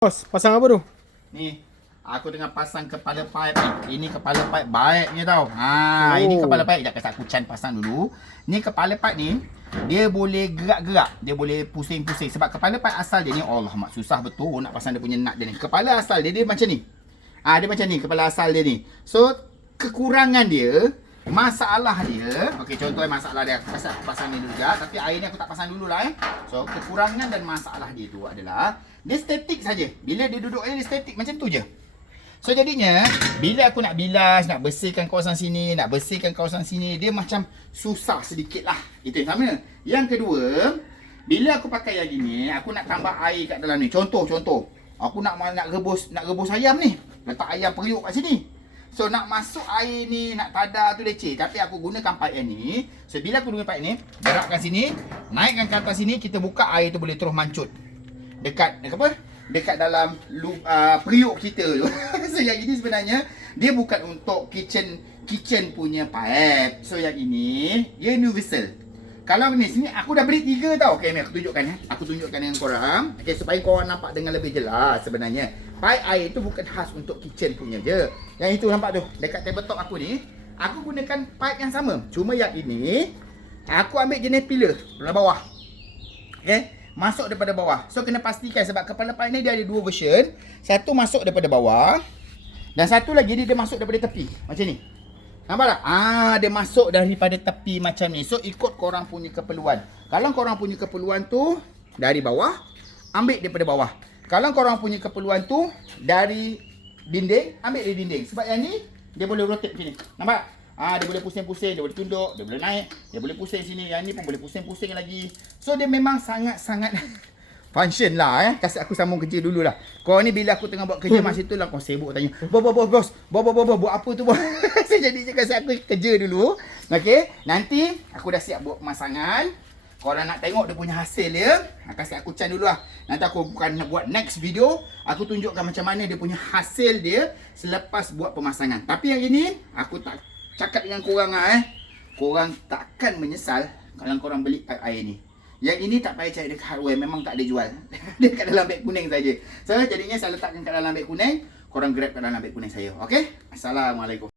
Bos, pasang apa tu? Ni, aku tengah pasang kepala pipe ni. Ini kepala pipe baiknya tau. Ini kepala pipe. Sekejap kasi aku Chan pasang dulu. Ni kepala pipe ni, dia boleh gerak-gerak. Dia boleh pusing-pusing. Sebab kepala pipe asal dia ni, Allah mak susah betul nak pasang dia punya nut dia ni. Kepala asal dia macam ni. Dia macam ni, kepala asal dia ni. So, kekurangan dia, masalah dia, okey, contohnya masalah dia, aku pasang ni dulu sekejap. Tapi air ni aku tak pasang dulu lah. So, kekurangan dan masalah dia tu adalah dia statik saja. Bila dia duduk dia statik macam tu je. So jadinya bila aku nak bilas, nak bersihkan kawasan sini, nak bersihkan kawasan sini, dia macam susah sedikit lah. Itu yang sama. Yang kedua, bila aku pakai yang gini, aku nak tambah air kat dalam ni. Contoh. Aku nak rebus ayam ni. Letak ayam periuk kat sini. So nak masuk air ni, nak tada tu leceh. Tapi aku gunakan pipe yang ni. So bila aku guna pipe ni, gerakkan sini, naikkan ke atas sini, kita buka air tu boleh terus mancut. Dekat dalam periuk kita tu. So yang ini sebenarnya dia bukan untuk kitchen punya pipe. So yang ini dia universal. Kalau ni sini aku dah beri 3 tau. Okey, aku tunjukkan ya. Aku tunjukkan dengan korang. Okey, supaya korang nampak dengan lebih jelas sebenarnya. Pipe air tu bukan khas untuk kitchen punya je. Yang itu nampak tu dekat tabletop aku ni, aku gunakan pipe yang sama. Cuma yang ini aku ambil jenis pillar dari bawah. Okey. Masuk daripada bawah. So kena pastikan sebab kepala pipe ni dia ada 2 version. Satu masuk daripada bawah dan satu lagi dia masuk daripada tepi. Macam ni. Nampak tak? Dia masuk daripada tepi macam ni. So ikut korang punya keperluan. Kalau korang punya keperluan tu dari bawah, ambil daripada bawah. Kalau korang punya keperluan tu dari dinding, ambil dari dinding. Sebab yang ni dia boleh rotate macam ni. Nampak? Dia boleh pusing-pusing, dia boleh tunduk, dia boleh naik, dia boleh pusing sini. Yang ni pun boleh pusing-pusing lagi. So dia memang sangat-sangat function lah. Kasih aku sambung kerja dulu lah. Kau ni bila aku tengah buat kerja masa tu lah kau sibuk tanya, bos, buat apa tu bos? So jadi je kasih aku kerja dulu. Okey, nanti aku dah siap buat pemasangan. Korang nak tengok dia punya hasil dia, kasih aku Chan dulu lah. Nanti aku bukan nak buat next video, aku tunjukkan macam mana dia punya hasil dia selepas buat pemasangan. Tapi yang ini aku tak cakap dengan korang korang takkan menyesal kalau korang beli pipe air ni. Yang ini tak payah cari dekat hardware, memang tak ada jual. Dia kat dalam beg kuning saja. So jadinya saya letakkan kat dalam beg kuning, korang grab kat dalam beg kuning saya. Okey? Assalamualaikum.